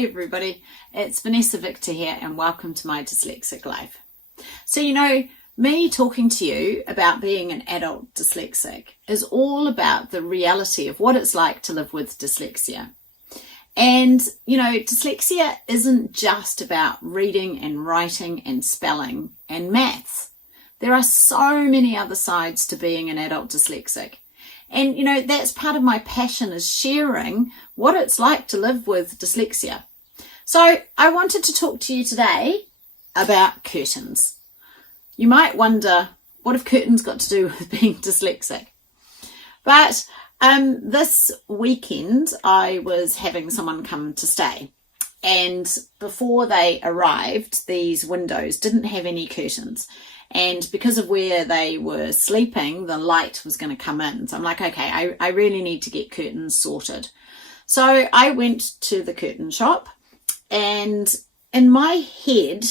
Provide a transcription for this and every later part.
Hey everybody, it's Vanessa Victor here and welcome to my Dyslexic Life. So me talking to you about being an adult dyslexic is all about the reality of what it's like to live with dyslexia. And dyslexia isn't just about reading and writing and spelling and maths. There are so many other sides to being an adult dyslexic. And, that's part of my passion, is sharing what it's like to live with dyslexia. So I wanted to talk to you today about curtains. You might wonder, what have curtains got to do with being dyslexic? But this weekend, I was having someone come to stay. And before they arrived, these windows didn't have any curtains. And because of where they were sleeping, the light was going to come in. So I'm like, okay, I really need to get curtains sorted. So I went to the curtain shop, and in my head,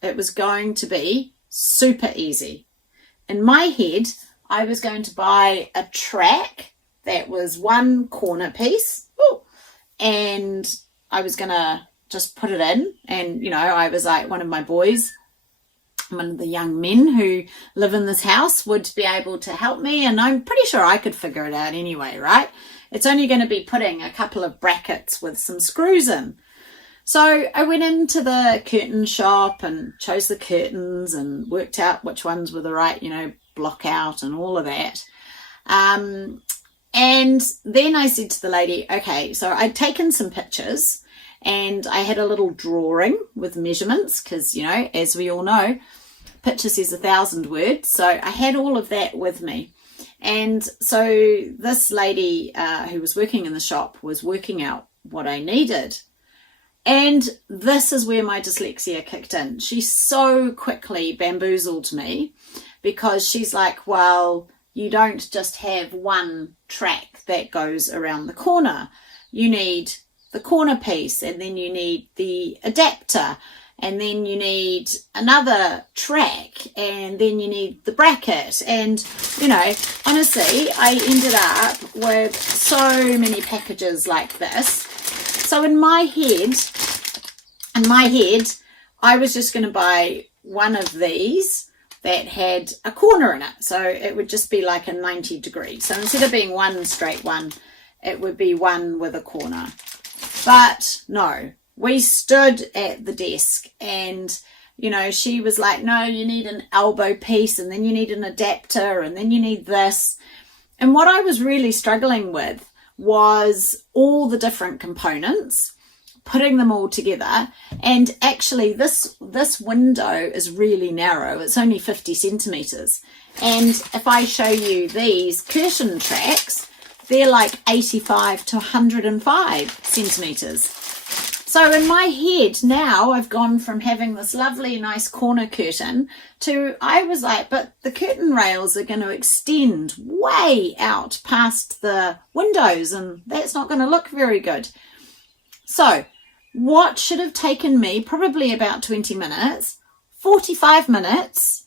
it was going to be super easy. In my head, I was going to buy a track that was one corner piece, and I was going to just put it in. And, I was like, one of my boys, one of the young men who live in this house, would be able to help me, and I'm pretty sure I could figure it out anyway, right? It's only going to be putting a couple of brackets with some screws in. So I went into the curtain shop and chose the curtains and worked out which ones were the right, block out and all of that. And then I said to the lady, okay, so I'd taken some pictures and I had a little drawing with measurements because, as we all know, picture says 1,000 words. So I had all of that with me. And so this lady who was working in the shop was working out what I needed. And this is where my dyslexia kicked in. She so quickly bamboozled me because she's like, well, you don't just have one track that goes around the corner. You need the corner piece, and then you need the adapter, and then you need another track, and then you need the bracket. And honestly, I ended up with so many packages like this. So in my head, I was just going to buy one of these that had a corner in it, so it would just be like a 90 degree. So instead of being one straight one, it would be one with a corner. But no, we stood at the desk and, she was like, no, you need an elbow piece, and then you need an adapter, and then you need this. And what I was really struggling with was all the different components, putting them all together. And actually this window is really narrow. It's only 50 centimeters. And if I show you these curtain tracks, they're like 85 to 105 centimeters. So in my head now, I've gone from having this lovely, nice corner curtain to, I was like, but the curtain rails are going to extend way out past the windows, and that's not going to look very good. So what should have taken me probably about 20 minutes, 45 minutes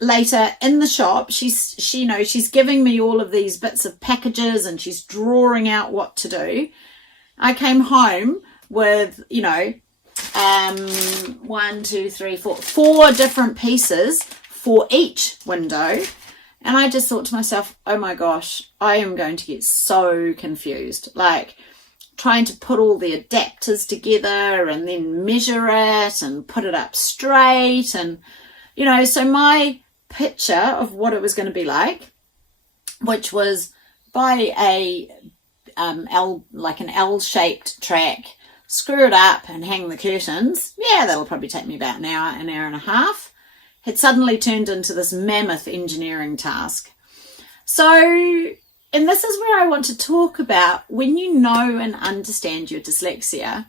later in the shop, she's giving me all of these bits of packages and she's drawing out what to do. I came home with, 4 different pieces for each window. And I just thought to myself, oh my gosh, I am going to get so confused. Like trying to put all the adapters together and then measure it and put it up straight. And, so my picture of what it was going to be like, which was buy an L-shaped track, screw it up and hang the curtains. Yeah, that'll probably take me about an hour and a half. Had suddenly turned into this mammoth engineering task. So, and this is where I want to talk about, when you know and understand your dyslexia,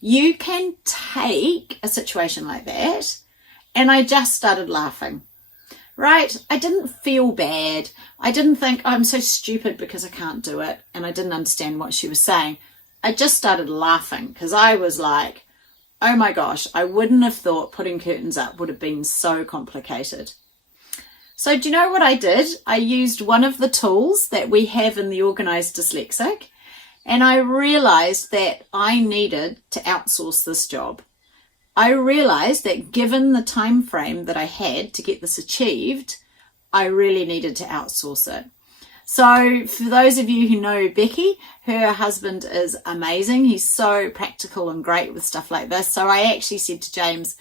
you can take a situation like that. And I just started laughing, right? I didn't feel bad. I didn't think, oh, I'm so stupid because I can't do it. And I didn't understand what she was saying. I just started laughing because I was like, oh my gosh, I wouldn't have thought putting curtains up would have been so complicated. So do you know what I did? I used one of the tools that we have in the Organised Dyslexic, And I realized that I needed to outsource this job. I realized that given the time frame that I had to get this achieved, I really needed to outsource it. So for those of you who know Becky, her husband is amazing. He's so practical and great with stuff like this. So I actually said to James,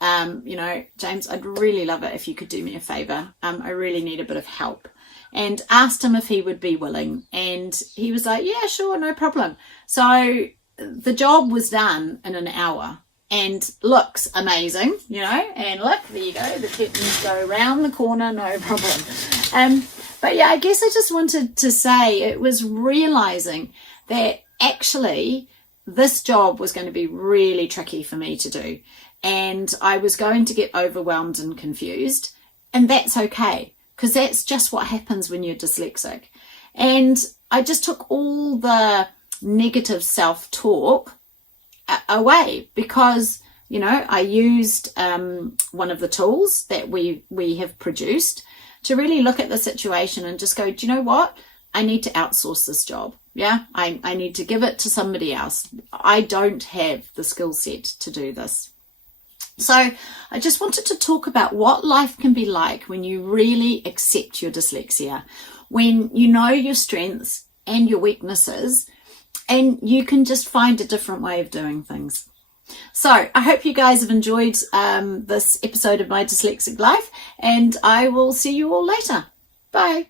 James, I'd really love it if you could do me a favor. I really need a bit of help. And asked him if he would be willing. And he was like, yeah, sure, no problem. So the job was done in an hour and looks amazing, and look, there you go. The curtains go around the corner, no problem. But yeah, I guess I just wanted to say it was realizing that actually this job was going to be really tricky for me to do. And I was going to get overwhelmed and confused. And that's okay, because that's just what happens when you're dyslexic. And I just took all the negative self-talk away because, I used one of the tools that we have produced to really look at the situation and just go, do you know what? I need to outsource this job. Yeah, I need to give it to somebody else. I don't have the skill set to do this. So I just wanted to talk about what life can be like when you really accept your dyslexia, when you know your strengths and your weaknesses, and you can just find a different way of doing things. So I hope you guys have enjoyed this episode of My Dyslexic Life, and I will see you all later. Bye.